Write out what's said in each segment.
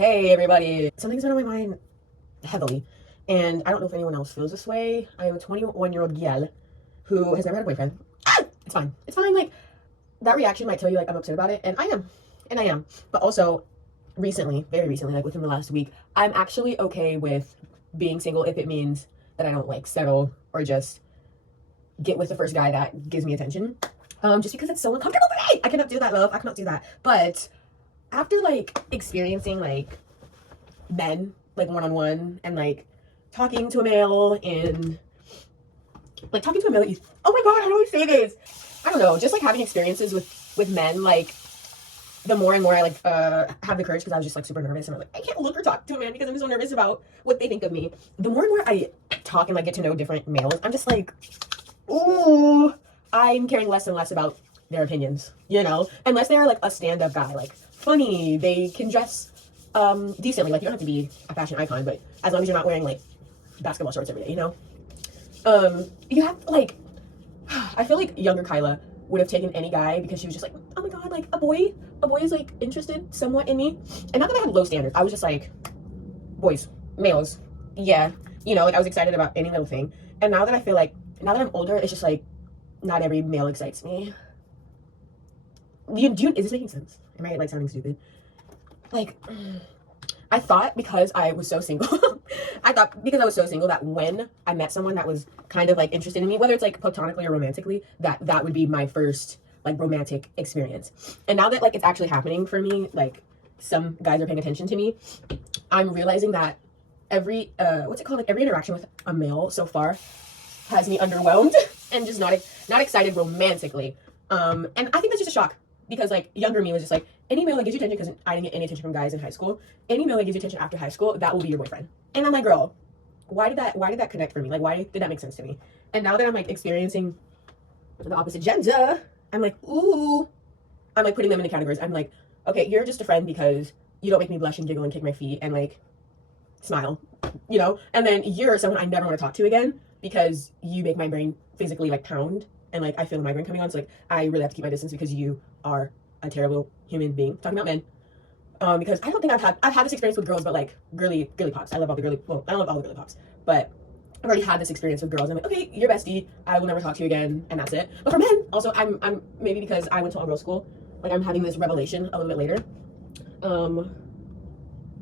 Hey everybody, something's been on my mind heavily, and I don't know if anyone else feels this way. I am a 21-year-old gal who has never had a boyfriend. It's fine. It's fine. Like, that reaction might tell you like I'm upset about it, and I am. And I am. But also, recently, very recently, like within the last week, I'm actually okay with being single if it means that I don't like settle or just get with the first guy that gives me attention. Just because it's so uncomfortable for me. I cannot do that, love. I cannot do that. But after like experiencing like men like one-on-one and like talking to a male and like talking to a male that you, oh my god, how do I say this? I don't know, just like having experiences with men, like the more and more I like have the courage, because I was just like super nervous and I'm like, I can't look or talk to a man because I'm so nervous about what they think of me. The more and more I talk and like get to know different males, I'm just like, ooh, I'm caring less and less about their opinions, you know, unless they are like a stand-up guy, like funny, they can dress decently, like you don't have to be a fashion icon, but as long as you're not wearing like basketball shorts every day, you know. You have like, I feel like younger Kyla would have taken any guy because she was just like, oh my god, like a boy is like interested somewhat in me. And not that I had low standards, I was just like, boys, males, yeah, you know, like I was excited about any little thing. And now that I feel like, now that I'm older, it's just like not every male excites me. Is this making sense? Am I like sounding stupid? Like, I thought because I was so single, that when I met someone that was kind of like interested in me, whether it's like platonically or romantically, that would be my first like romantic experience. And now that like it's actually happening for me, like some guys are paying attention to me, I'm realizing that every every interaction with a male so far has me underwhelmed and just not excited romantically. And I think that's just a shock, because like younger me was just like, any male that gives you attention, because I didn't get any attention from guys in high school, any male that gives you attention after high school, that will be your boyfriend. And I'm like, girl, why did that connect for me? Like, why did that make sense to me? And now that I'm like experiencing the opposite gender, I'm like, ooh, I'm like putting them into categories. I'm like, okay, you're just a friend because you don't make me blush and giggle and kick my feet and like smile, you know? And then you're someone I never want to talk to again because you make my brain physically like pound and like I feel my brain coming on. So like I really have to keep my distance because you are a terrible human being. Talking about men. Because I don't think I've had this experience with girls, but like girly pops. I love all the girly, well, I don't love all the girly pops, but I've already had this experience with girls. I'm like, okay, you're bestie, I will never talk to you again, and that's it. But for men, also, I'm maybe because I went to all-girls school, like I'm having this revelation a little bit later.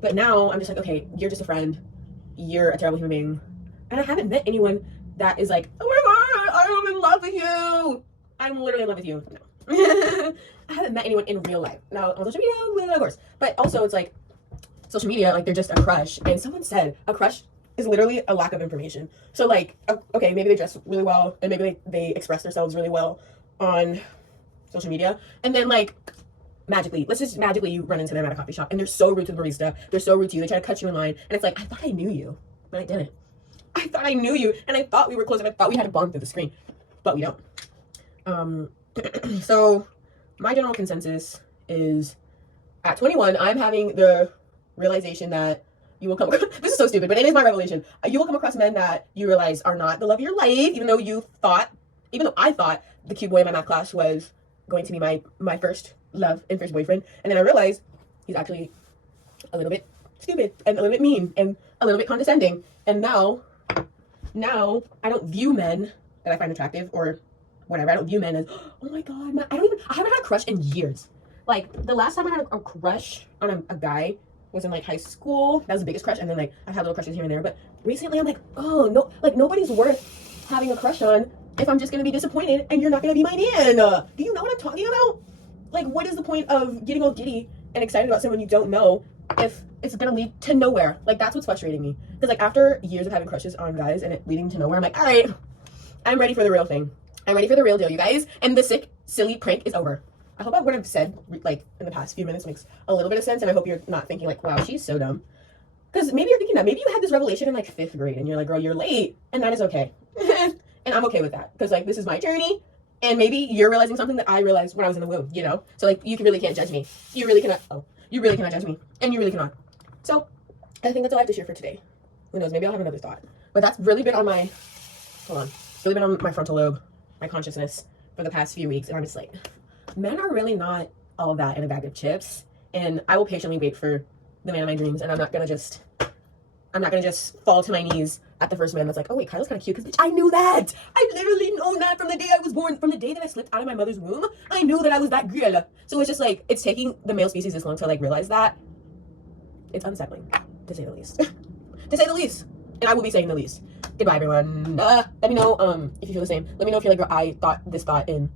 But now I'm just like, okay, you're just a friend, you're a terrible human being, and I haven't met anyone that is like, oh my god, I am in love with you. I'm literally in love with you. No. I haven't met anyone in real life. Now, on social media, of course. But also, it's like, social media, like, they're just a crush. And someone said a crush is literally a lack of information. So, like, okay, maybe they dress really well, and maybe they express themselves really well on social media. And then, like, magically you run into them at a coffee shop, and they're so rude to the barista. They're so rude to you. They try to cut you in line. And it's like, I thought I knew you, but I didn't. I thought I knew you, and I thought we were close, and I thought we had a bond through the screen. But we don't. So my general consensus is at 21, I'm having the realization that you will come across, this is so stupid, but it is my revelation. You will come across men that you realize are not the love of your life, even though I thought the cute boy in my math class was going to be my first love and first boyfriend. And then I realized he's actually a little bit stupid and a little bit mean and a little bit condescending. And now I don't view men that I find attractive or whatever. I don't view men as, oh my god, I haven't had a crush in years. Like, the last time I had a crush on a guy was in like high school. That was the biggest crush, and then like I've had little crushes here and there. But recently I'm like, oh no, like nobody's worth having a crush on if I'm just gonna be disappointed and you're not gonna be my man. Do you know what I'm talking about? Like, what is the point of getting all giddy and excited about someone you don't know if it's gonna lead to nowhere? Like, that's what's frustrating me. Because like after years of having crushes on guys and it leading to nowhere, I'm like, all right, I'm ready for the real thing. I'm ready for the real deal, you guys. And the sick, silly prank is over. I hope what I've said, like, in the past few minutes makes a little bit of sense, and I hope you're not thinking, like, wow, she's so dumb. Because maybe you're thinking that. Maybe you had this revelation in, like, 5th grade, and you're like, girl, you're late, and that is okay. And I'm okay with that. Because, like, this is my journey, and maybe you're realizing something that I realized when I was in the womb, you know? So, like, you really can't judge me. You really cannot judge me. And you really cannot. So, I think that's all I have to share for today. Who knows? Maybe I'll have another thought. But that's really been on my, really been on my frontal lobe, my consciousness for the past few weeks, and I'm just like, men are really not all of that in a bag of chips, and I will patiently wait for the man of my dreams, and I'm not gonna just fall to my knees at the first man that's like, oh wait, Kyle's kind of cute, because bitch, I knew that. I literally known that from the day I was born, from the day that I slipped out of my mother's womb. I knew that I was that girl. So it's just like, it's taking the male species this long to like realize that. It's unsettling, to say the least. To say the least. And I will be saying the least. Goodbye, everyone. Let me know if you feel the same. Let me know if you're like, I thought this thought in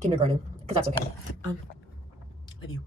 kindergarten, because that's okay. Love you.